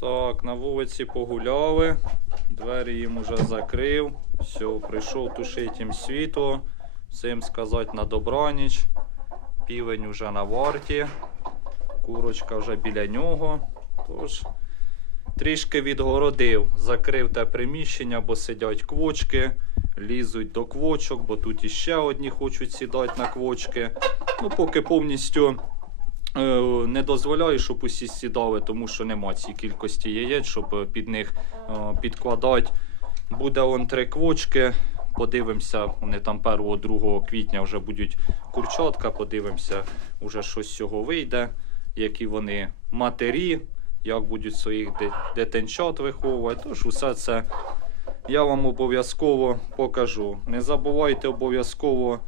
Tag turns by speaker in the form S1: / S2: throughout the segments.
S1: Так, на вулиці погуляли, двері їм уже закрив. Все, прийшов тушити їм світло. Всім сказати на добраніч. Півень уже на варті. Курочка вже біля нього. Тож трішки відгородив, закрив те приміщення, бо сидять квочки, лізуть до квочок, бо тут іще одні хочуть сідати на квочки. Ну, поки повністю не дозволяю, щоб усі сідали, тому що нема цієї кількості яєць, щоб е, під них е, підкладати. Буде он три квочки. Подивимося, вони там 1-2 квітня вже будуть курчатка. Подивимося, вже що з цього вийде, які вони матері, як будуть своїх дитинчат виховувати. Тож усе це я вам обов'язково покажу. Не забувайте обов'язково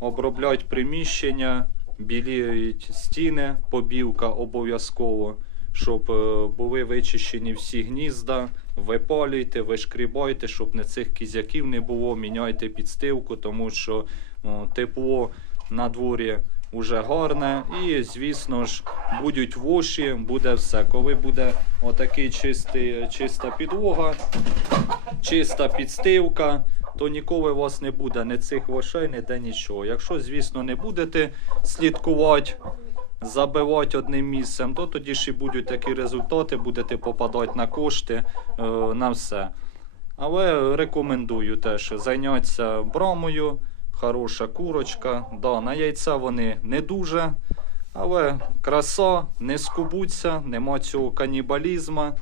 S1: обробляти приміщення, біліють стіни, побілка обов'язково, щоб е, були вичищені всі гнізда. Випалюйте, вишкрібайте, щоб не цих кізяків не було. Міняйте підстилку, тому що тепло на дворі вже гарне. І, звісно ж, будуть воші, буде все. Коли буде отакий чистий, чиста підлога, чиста підстилка, то ніколи у вас не буде ні цих вошей, ніде нічого. Якщо, звісно, не будете слідкувати, забивати одним місцем, то тоді і будуть такі результати, будете попадати на кошти, е, на все. Але рекомендую теж зайнятися брамою, хороша курочка. Да, на яйця вони не дуже, але краса, не скубуться, нема цього канібалізму.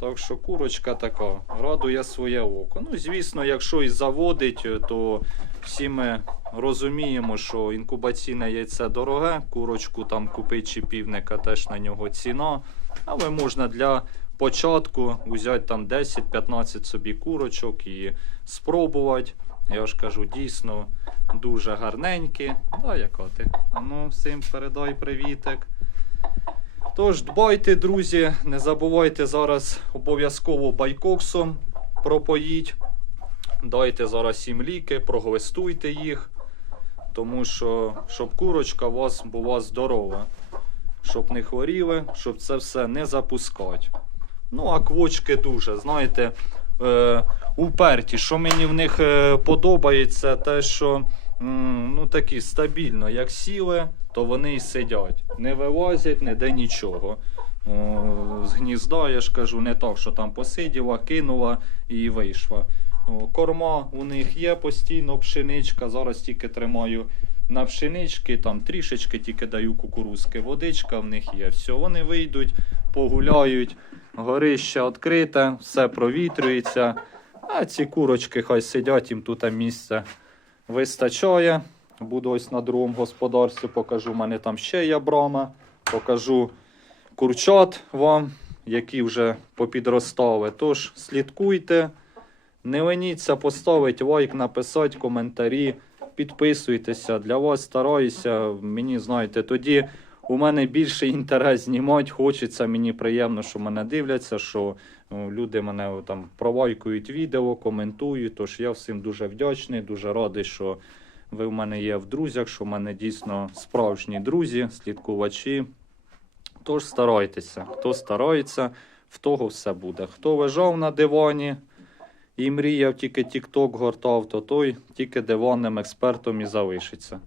S1: Так що курочка така, радує своє око. Ну, звісно, якщо і заводить, то всі ми розуміємо, що інкубаційне яйце дороге, курочку там купити чи півника теж на нього ціна. Але можна для початку взяти там 10-15 собі курочок і спробувати. Я ж кажу, дійсно дуже гарненькі. Да, яка ти? Ну, всім передай привітик. Тож дбайте, друзі, не забувайте зараз обов'язково байкоксом пропоїть. Дайте зараз їм ліки, проглистуйте їх, тому що щоб курочка у вас була здорова, щоб не хворіли, щоб це все не запускати. Ну, а квочки дуже, знаєте, е, уперті. Що мені в них е, подобається, те, що ну, такі стабільно, як сіли, то вони і сидять. Не вилазять ніде нічого. З гнізда, я ж кажу, не так, що там посиділа, кинула і вийшла. Корма у них є постійно, пшеничка. Зараз тільки тримаю на пшенички, там трішечки тільки даю кукурузки. Водичка в них є. Все, вони вийдуть, погуляють, горище відкрите, все провітрюється. А ці курочки хай сидять, їм тут місце вистачає. Буду ось на другому господарстві, покажу. в мене там ще є брама. Покажу курчат вам, які вже попідростали. Тож слідкуйте, не леніться поставити лайк, написати коментарі, підписуйтеся. Для вас стараюся. Мені знаєте, тоді у мене більше інтерес знімати. Хочеться, мені приємно, що мене дивляться, що ну, люди мене там провайкують відео, коментують. Тож я всім дуже вдячний, дуже радий, що ви в мене є в друзях, що в мене дійсно справжні друзі, слідкувачі. Тож старайтеся. Хто старається, в того все буде. Хто лежав на дивані і мріяв тільки TikTok гортав, то той тільки диванним експертом і залишиться.